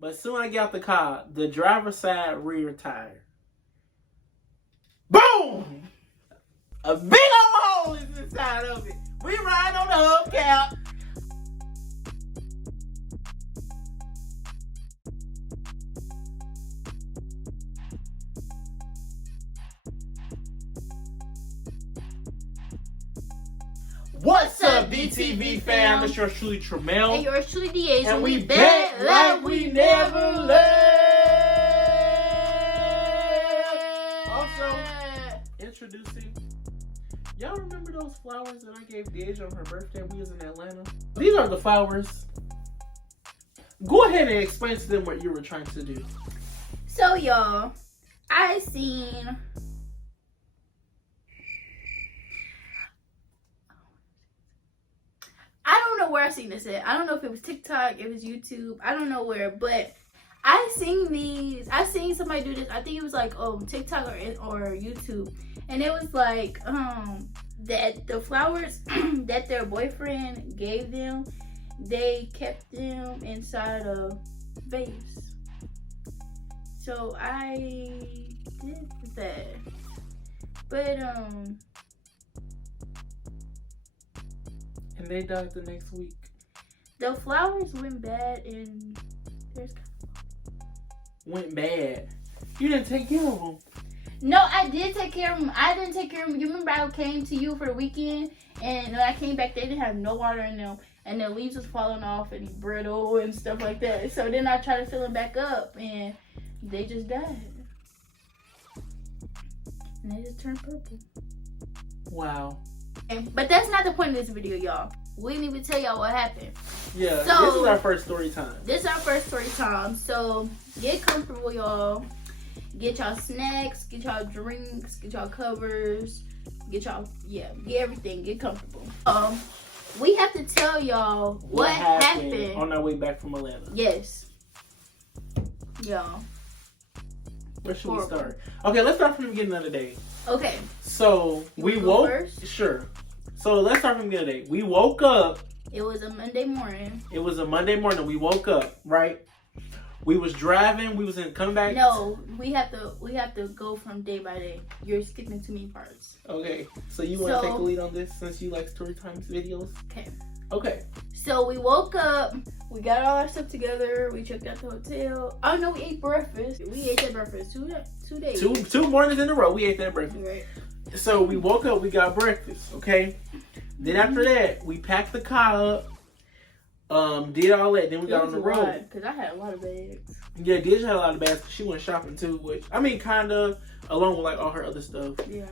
But soon I get out the car, the driver's side rear tire. Boom! A big old hole is inside of it. We ride on the hubcap. What's up, DTV fam? It's yours truly, Tramell. And yours truly, Deasia. And we bet like we never left. Also, introducing. Y'all remember those flowers that I gave Deasia on her birthday? We was in Atlanta. These are the flowers. Go ahead and explain to them what you were trying to do. So, y'all, I seen... I don't know where I seen this at. I don't know if it was TikTok, it was YouTube. I don't know where, but I seen these. I seen somebody do this. I think it was like TikTok or YouTube, and it was like that the flowers that their boyfriend gave them, they kept them inside a vase. So I did that, but And they died the next week. the flowers went bad, and there's Went bad. You didn't take care of them. No, I did take care of them. I didn't take care of them. You remember I came to you for the weekend, and when I came back, they didn't have no water in them, and the leaves was falling off and brittle and stuff like that. So then I tried to fill them back up, and they just died. And they just turned purple. Wow. But that's not the point of this video, y'all. We didn't even tell y'all what happened. Yeah, So, this is our first story time. This is our first story time. So get comfortable, y'all. Get y'all snacks, get y'all drinks, get y'all covers, get y'all, get everything, get comfortable. We have to tell y'all what happened on our way back from Atlanta. Yes. Y'all. Where should we start? Okay, let's start from the beginning of the day. Okay. So we woke. First? Sure. So let's start from the beginning of the day. We woke up. It was a Monday morning. It was a Monday morning. We woke up, right? We was driving. We was coming back. No, we have to go from day by day. You're skipping too many parts. Okay. So you want to take the lead on this since you like story times videos? Okay. Okay. So we woke up. We got all our stuff together. We checked out the hotel. Oh no, we ate breakfast. We ate that breakfast 2 days. Two mornings in a row. We ate that breakfast. Right. So we woke up. We got breakfast. Okay. Then after that, we packed the car up. Did all that. Then we got on the road. Because I had a lot of bags. Yeah, Deasia had a lot of bags because she went shopping too. Which I mean, kind of along with like all her other stuff. Yeah.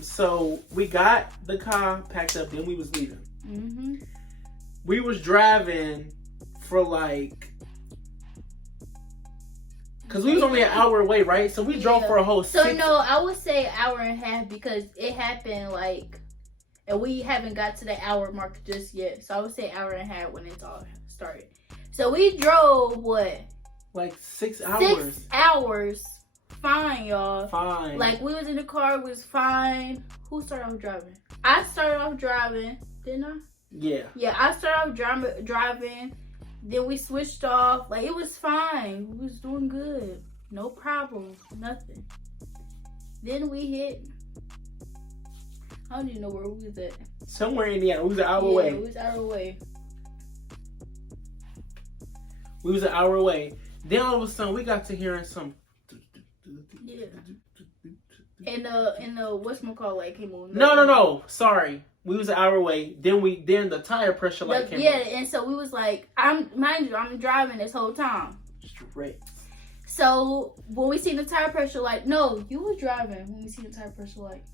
So we got the car packed up. Then we was leaving. Mm-hmm. We was driving for like, cause we was only an hour away, right? So we drove for a whole. So no, I would say an hour and a half because it happened like, and we haven't got to the hour mark just yet. So I would say hour and a half when it's all started. So we drove what? Like 6 hours. 6 hours. Fine, y'all. Fine. Like we was in the car, we was fine. Who started off driving? I started off driving, didn't I? Yeah. Yeah, I started off driving. Then we switched off. Like, it was fine. We was doing good. No problems. Nothing. Then we hit... I don't even know where we was at. Somewhere in Indiana. We was an hour away. We was an hour away. We was an hour away. Then all of a sudden, we got to hearing some... Yeah. And the whatchamacallit came on. No. Sorry. We was an hour away. Then the tire pressure light came on. Yeah, and so we was like, I'm driving this whole time. Straight. So when we seen the tire pressure light, no, you was driving when we seen the tire pressure light.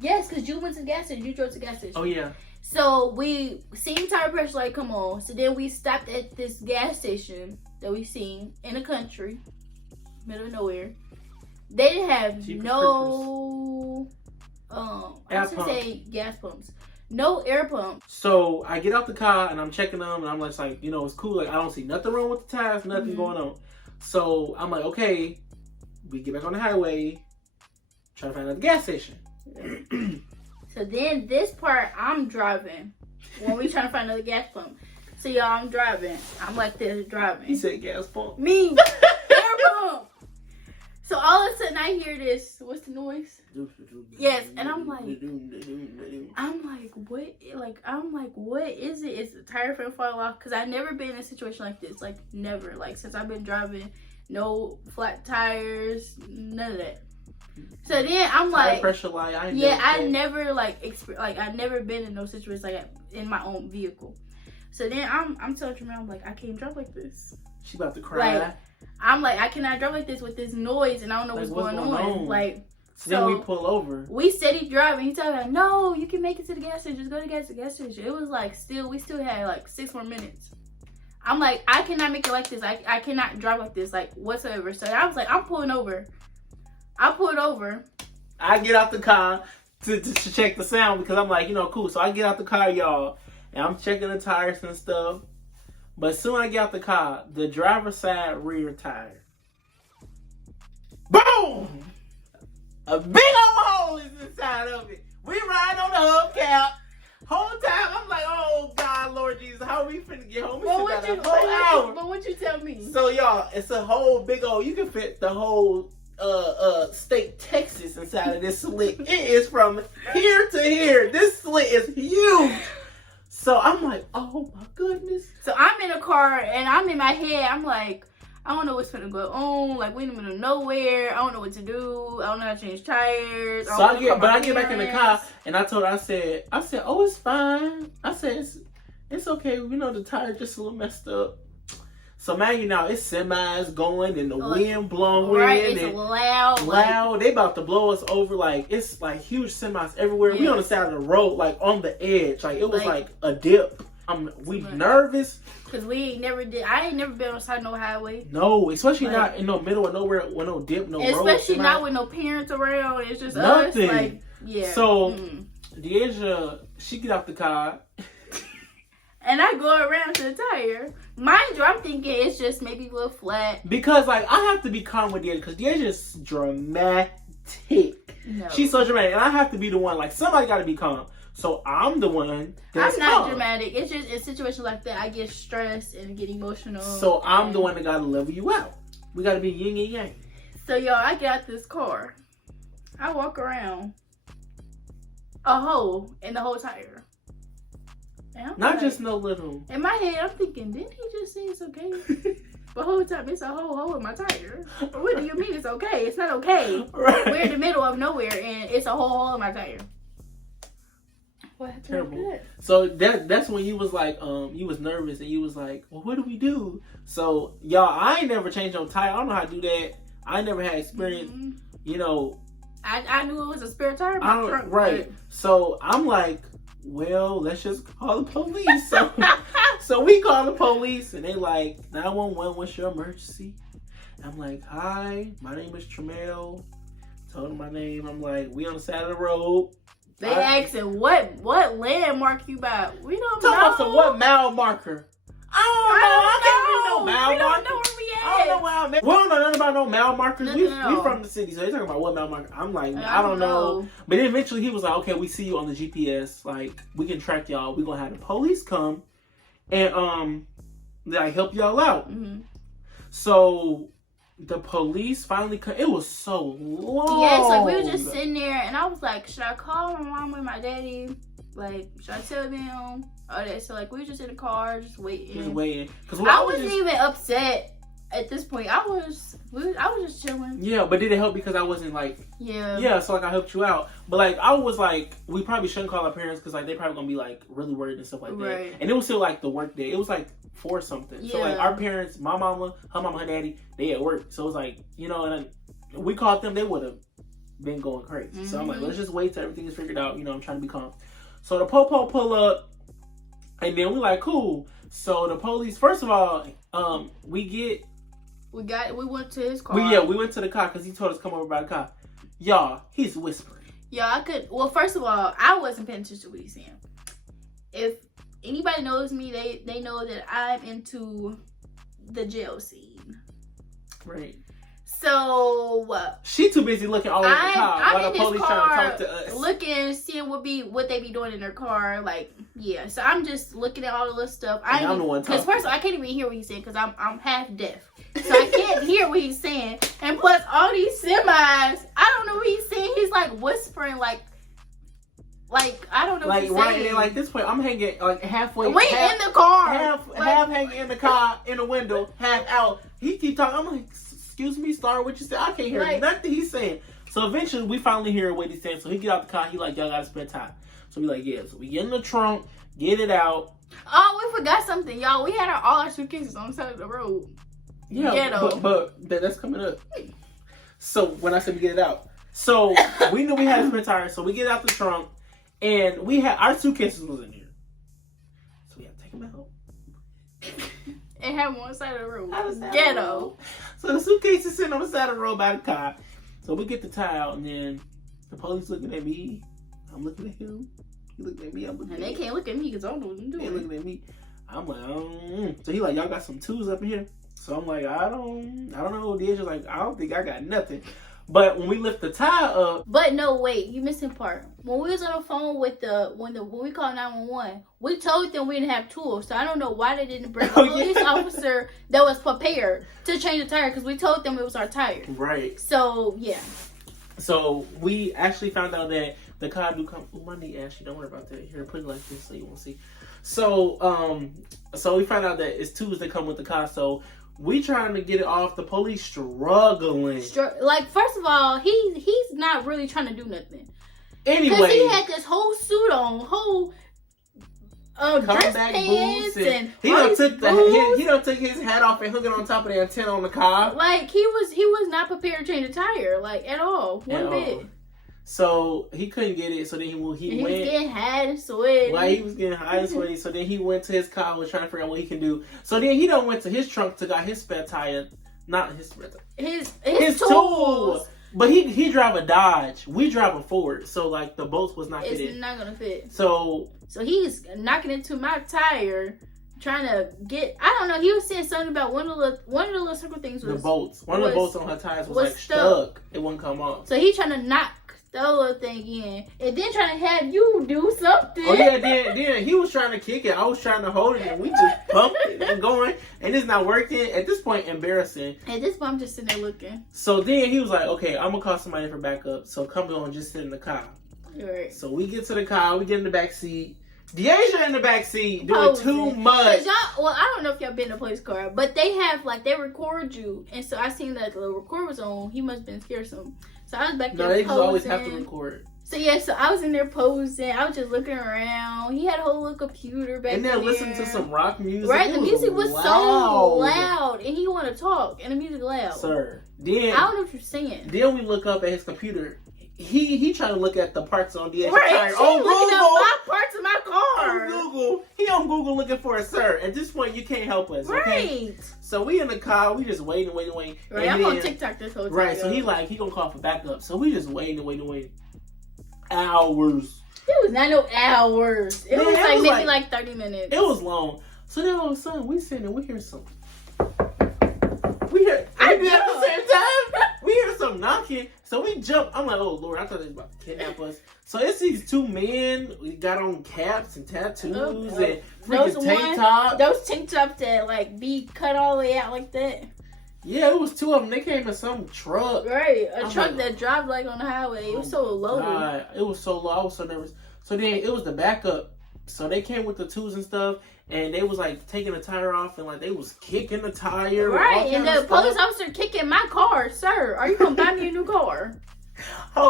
Yes, because you went to the gas station. You drove to the gas station. Oh, yeah. So we seen tire pressure light come on. So then we stopped at this gas station that we seen in the country, middle of nowhere. They didn't have no... I should say gas pumps. No air pumps. So I get out the car and I'm checking them and I'm just like, it's cool. Like I don't see nothing wrong with the tires, nothing going on. So I'm like, okay, we get back on the highway, try to find another gas station. So then this part I'm driving when we trying to find another gas pump. So y'all, I'm driving. I'm like this driving. He said gas pump. Me. Air pump. So all of a sudden I hear this. What's the noise? Yes, and I'm like, what? What is it? Is the tire finna fall off? Because I've never been in a situation like this. Like, never. Like, since I've been driving, no flat tires, none of that. So then I'm like, pressure light. I never I've never been in no situation like that in my own vehicle. So then I'm telling Tramell, I'm like, I can't drive like this. She about to cry. Like, I'm like, I cannot drive like this with this noise, and I don't know what's going on. Like, so then we pull over. We steady driving. He told me, no, you can make it to the gas station. Just go to the gas station. It was like we still had like 6 more minutes. I'm like, I cannot make it like this. I cannot drive like this, like whatsoever. So I was like, I'm pulling over. I pulled over. I get out the car to check the sound because I'm like, cool. So I get out the car, y'all, and I'm checking the tires and stuff. But soon I get out the car, the driver's side rear tire. Boom! A big old hole is inside of it. We ride on the hubcap. Whole time I'm like, oh God, Lord Jesus, how are we finna get home? But what you tell me? So y'all, it's a whole big old. You can fit the whole state Texas inside of this slit. It is from here to here. This slit is huge. So I'm like, oh my goodness. So I'm in a car and I'm in my head. I'm like, I don't know what's gonna go on. Like, we in the middle of nowhere. I don't know what to do. I don't know how to change tires. So I get back in the car and I told her, I said, oh, it's fine. I said, it's okay. The tire just a little messed up. So man, it's semis going and the wind blowing. Right, it's loud. Loud. They about to blow us over. Like, it's like huge semis everywhere. Yeah. We on the side of the road, like on the edge. Like, it was like a dip. We nervous. Cause I ain't never been on the side of no highway. No, especially not in the middle of nowhere with no dip, no road. Especially not with no parents around. It's just nothing. Us. Like, yeah. So, Deasia, she get out the car. And I go around to the tire. Mind you, I'm thinking it's just maybe a little flat. Because, I have to be calm with Deasia. Because Deasia's dramatic. No. She's so dramatic. And I have to be the one. Somebody got to be calm. So, I'm the one that's I'm not calm. Dramatic. It's just in situations like that, I get stressed and get emotional. So, I'm the one that got to level you out. We got to be yin and yang. So, y'all, I get out this car. I walk around. A hole in the whole tire. Not just no little. In my head, I'm thinking, didn't he just say it's okay? The whole time, it's a whole hole in my tire. What do you mean it's okay? It's not okay. Right. We're in the middle of nowhere, and it's a whole hole in my tire. What? Terrible. So that's when you was like, you was nervous, and you was like, well, what do we do? So, y'all, I ain't never changed no tire. I don't know how to do that. I never had experience, I knew it was a spare tire in my truck. Right. But... So, I'm like, well, let's just call the police. So we call the police, and they like, 911, what's your emergency? I'm like, hi, my name is Tramell. Told them my name. I'm like, we on the side of the road. They asking what landmark you by? We don't know. Talking about what mile marker? I don't know. I can't read no mile marker. We don't know where we at. I don't know where I'm at. We don't know nothing about no mile markers. We from the city, so they talking about what mile marker. I'm like, I don't know. But then eventually he was like, okay, we see you on the GPS. Like, we can track y'all. We gonna have the police come and help y'all out. Mm-hmm. So the police finally come. It was so long. Yeah, so we were just sitting there, and I was like, should I call my mom and my daddy? Like, should I tell them? All that. So, we were just in the car, just waiting. Cause I wasn't even upset at this point. I was just chilling. Yeah, but did it help because I wasn't Yeah, so I helped you out. But I was like, we probably shouldn't call our parents because they probably gonna be really worried and stuff like that. Right. And it was still the work day. It was 4 something. Yeah. So our parents, my mama, her daddy, they at work. So it was and we called them, they would have been going crazy. Mm-hmm. So I'm like, let's just wait till everything is figured out. I'm trying to be calm. So the po-po pull up, and then we like, cool. So the police, first of all, we went to his car. We went to the car because he told us to come over by the car. Y'all, he's whispering. Yeah, first of all, I wasn't paying attention to what he's saying. If anybody knows me, they know that I'm into the jail scene. Right. So she too busy looking all over the car I'm while in the this police car trying to talk to us. looking, seeing what they be doing in their car. Like, yeah. So I'm just looking at all the little stuff. I'm the one talking. Because first of all, I can't even hear what he's saying because I'm half deaf. So I can't hear what he's saying. And plus all these semis, I don't know what he's saying. He's like whispering like I don't know what he's saying. Right, and then like this point, I'm hanging like halfway. In the car. Half hanging in the car, in the window, half out. He keep talking. I'm like, excuse me, Star, what you say? I can't hear nothing he's saying. So eventually, we finally hear what he's saying. So he get out the car. He like, y'all gotta spend time. So we like, yeah. So we get in the trunk, get it out. Oh, we forgot something, y'all. We had all our suitcases on the side of the road. Yeah, but that's coming up. So when I said we get it out, so we knew we had to spend time. So we get out the trunk, and we had our suitcases was in here. So we had to take them out. And have them on the side of the road. Ghetto. So the suitcase is sitting on the side of the road by the car. So we get the tie out, and then the police looking at me. I'm looking at him. He looking at me. I'm looking at him. And they can't look at me because I don't know what I'm doing. They looking at me. I'm like, So he like, y'all got some tools up in here? So I'm like, I don't know. Deasia's like, I don't think I got nothing. But when we lift the tie up. But no, wait, you missing part. When we was on the phone with when we called 911, we told them we didn't have tools. So I don't know why they didn't bring a police officer that was prepared to change the tire because we told them it was our tire. Right. So yeah. So we actually found out that the car do come. Oh, my knee, Ashley, don't worry about that. Here, put it like this so you won't see. So so we found out that it's tools that come with the car. So we trying to get it off. The police struggling. Like, first of all, he's not really trying to do nothing. Anyway, because he had this whole suit on, whole dress pants, and he done took his hat off and hooked it on top of the antenna on the car. Like he was not prepared to change the tire, like at all, one bit. So he couldn't get it. So then he went. Was getting hot and sweaty. Like he was getting hot and sweaty. So then he went to his car, was trying to figure out what he can do. So then he done went to his trunk to got his spare tire, not his spare tire, his tools. But he drive a Dodge. We drive a Ford. So like the bolts was not fitted. It's not gonna fit. So he's knocking into my tire, trying to get. I don't know. He was saying something about one of the little circle things was the bolts. One of the bolts on her tires was like stuck. It wouldn't come off. So he trying to knock the little thing in, and then trying to have you do something. Oh yeah, then he was trying to kick it. I was trying to hold it, and we just pumped it and going, and it's not working. At this point, embarrassing. At this point, I'm just sitting there looking. So then he was like, "Okay, I'm gonna call somebody for backup. So come on, just sit in the car." Right. So we get to the car. We get in the back seat. Deasia in the back seat doing too much. I don't know if y'all been in a police car, but they have they record you, and so I seen that the record was on. He must have been scared some. So I was back there posing. No, they just always have to record. So yeah, so I was in there posing. I was just looking around. He had a whole little computer back there. And then listening to some rock music. Right, the music was so loud, and he want to talk, and the music loud. Sir, then I don't know what you're saying. Then we look up at his computer. He trying to look at the parts on the tire. Right, on Google. Looking at my parts of my car. On Google. He on Google looking for a sir. At this point, you can't help us. Okay? Right. So we in the car. We just waiting. Right, and I'm on TikTok this whole time. Right, so he gonna call for backup. So we just waiting. Hours. It was not no hours. It was maybe like 30 minutes. It was long. So then all of a sudden, we sitting there. We hear some. We hear. At the same time. We hear some knocking. So we jump. I'm like, oh Lord, I thought they was about to kidnap us. So it's these two men. We got on caps and tattoos and freaking tank tops. Those tank tops that be cut all the way out like that. Yeah, it was two of them. They came in some truck. Right, a truck that drives on the highway. It was so low. God, it was so low. I was so nervous. So then it was the backup. So they came with the tools and stuff. And they was taking the tire off and they was kicking the tire. Right, and the police officer kicking my car. Sir, are you gonna buy me a new car?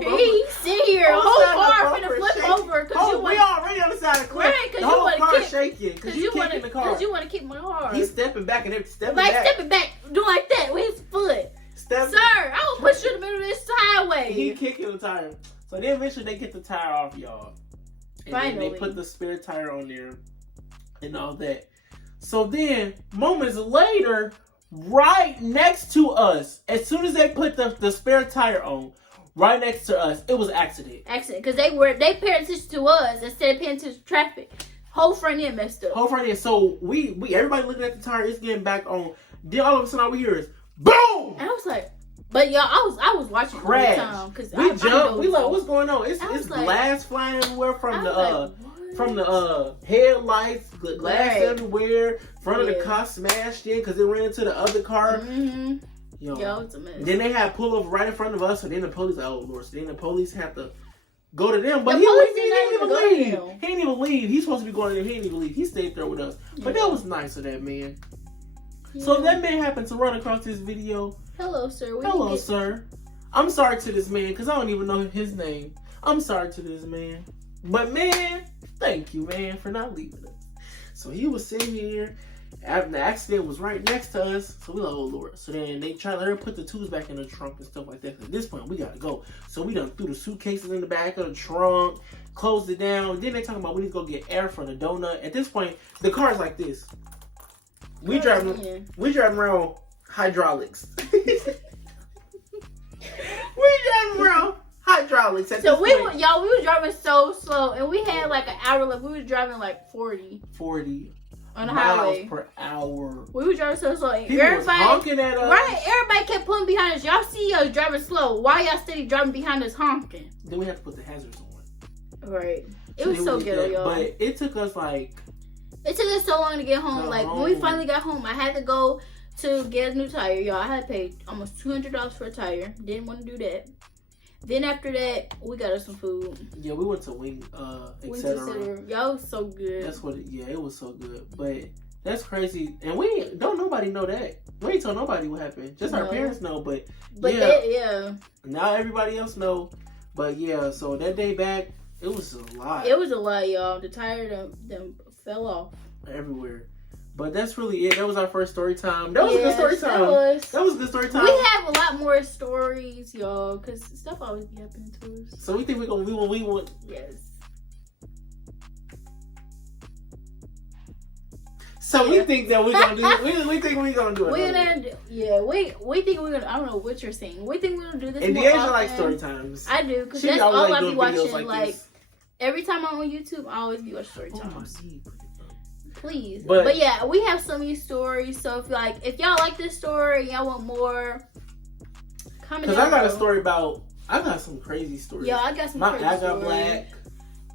He sit here, whole car finna flip over. We already on the side of the cliff. Right, the whole car shaking because you kicking the car. Because you want to kick my car. He's stepping back and stepping back, doing like that with his foot. Sir, I will push you in the middle of this highway. He kicking the tire. So then eventually they get the tire off, y'all. And then they put the spare tire on there. And all that. So then, moments later, right next to us, as soon as they put the spare tire on, right next to us, it was accident. Because they paid attention to us instead of paying attention to traffic. Whole front end messed up. Whole front end. So we everybody looking at the tire, it's getting back on. Then all of a sudden all we hear is boom! And I was like, But y'all, I was watching Crash. the whole time because We jumped. We like, what's going on? It's like, glass flying everywhere from from the headlights, glass right. everywhere. Front of the car smashed in because it ran into the other car. Mm-hmm. Yo, it's a mess. Then they had pull over right in front of us, and then the police. Oh Lord! So then the police had to go to them, but the he police didn't even leave. He didn't even leave. He's supposed to be going there. He didn't even leave. He stayed there with us. But that was nice of that man. Yeah. So that man happened to run across this video. Hello, sir. Hello, sir. I'm sorry to this man because I don't even know his name. I'm sorry to this man. But man, thank you, man, for not leaving us. So he was sitting here. After the accident was right next to us. So we like, oh Lord. So then they tried to let her put the tools back in the trunk and stuff like that. At this point, we gotta go. So we done threw the suitcases in the back of the trunk, closed it down. Then they talking about we need to go get air for the donut. At this point, the car's like this. We driving around hydraulics. We driving around hydraulics. At so this point. we were driving so slow, and we had like an hour left. We were driving like 40 on the highway per hour. We were driving so slow. And People everybody was honking at us. Right, everybody kept pulling behind us. Y'all see us driving slow. Why y'all steady driving behind us honking? Then we have to put the hazards on. Right. It was so ghetto, y'all. But it took us so long to get home. Like when we finally got home, I had to go to get a new tire, y'all. I had to pay almost $200 for a tire. Didn't want to do that. Then after that, we got us some food. Yeah, we went to Wing, etc. Y'all was so good. That's what. It was so good. But that's crazy, and don't nobody know that. We ain't told nobody what happened. Just our parents know. But yeah. Now everybody else know. But yeah, so that day back, it was a lot. It was a lot, y'all. The tire them fell off everywhere. But that's really it. That was our first story time. That was a good story time. That was a good story time. We have a lot more stories, y'all, because stuff always be happening to us. So we think we want. Yes. So we think that we're gonna do. We think we're gonna do it. We think we're gonna. I don't know what you're saying. We think we're gonna do this. And more Deasia often. likes story times. I do, because that's all I be watching. Like every time I'm on YouTube, I always be watching story times. Please. But yeah, we have so many stories. So if y'all like this story, y'all want more, comment down below. I got some crazy stories. Yeah, I got some crazy stories. I got black.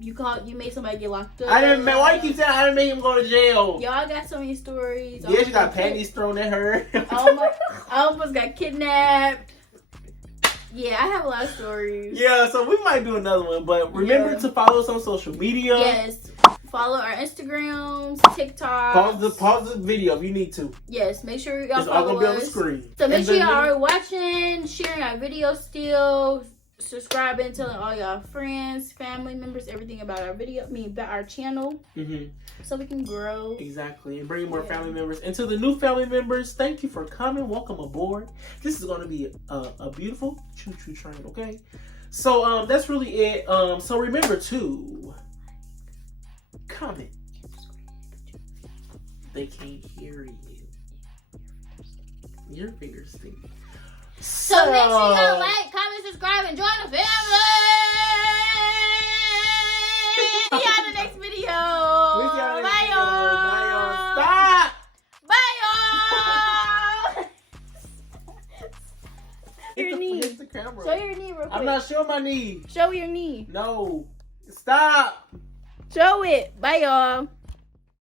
You made somebody get locked up. I didn't. Why you keep saying I didn't make him go to jail? Y'all, I got so many stories. Yeah, she got panties thrown at her. I almost got kidnapped. Yeah, I have a lot of stories. Yeah, so we might do another one, but remember to follow us on social media. Yes. Follow our Instagrams, TikTok. Pause the video if you need to. Yes, make sure y'all follow us. It's all gonna be on the screen. So make sure y'all are watching, sharing our videos still, subscribing, telling all y'all friends, family members, everything about our about our channel. Mm-hmm. So we can grow. Exactly, and bring more family members. And to the new family members, thank you for coming. Welcome aboard. This is gonna be a beautiful choo-choo train, okay? So that's really it. So remember to comment. They can't hear you. Your fingers stink. So make sure y'all like, comment, subscribe, and join the family. See y'all in the next video. Bye y'all. Stop. Bye y'all. Your knee. Hit the camera. Show your knee real quick. I'm not showing my knee. Show your knee. No. Stop. Show it. Bye y'all.